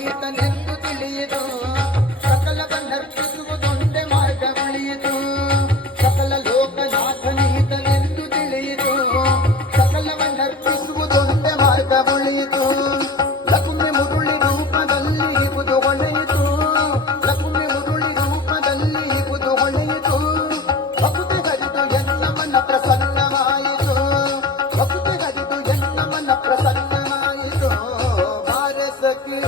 ಈತನೆಂದು ತಿಳಿಯಿತು ಸಕಲ ಬಂಧರ್ಪಿಸುವುದೊಂದೇ ಮಾರ್ಗ ಉಳಿಯಿತು ಸಕಲ ಲೋಕನಾಥನೀತನೆಂದು ತಿಳಿಯಿತು ಸಕಲ ಬಂಧರ್ಪಿಸುವುದೊಂದೇ ಮಾರ್ಗ ಉಳಿಯಿತು ಲಕ್ಷ್ಮಿ ಮುರುಳಿ ರೂಪದಲ್ಲಿ ಇರುವುದು ಹೊಳೆಯಿತು ಲಕ್ಷ್ಮಿ ಮುರುಳಿ ರೂಪದಲ್ಲಿ ಇರುವುದು ಹೊಳೆಯಿತು ಭಕ್ತಿ ಹರಿದು ಎಲ್ಲ ಮನ ಪ್ರಸನ್ನವಾಯಿತು ಭಕ್ತಿ ಹರಿದು ಎಲ್ಲ ಮನ ಪ್ರಸನ್ನವಾಯಿತು ಬಾರೆ ಸಖಿ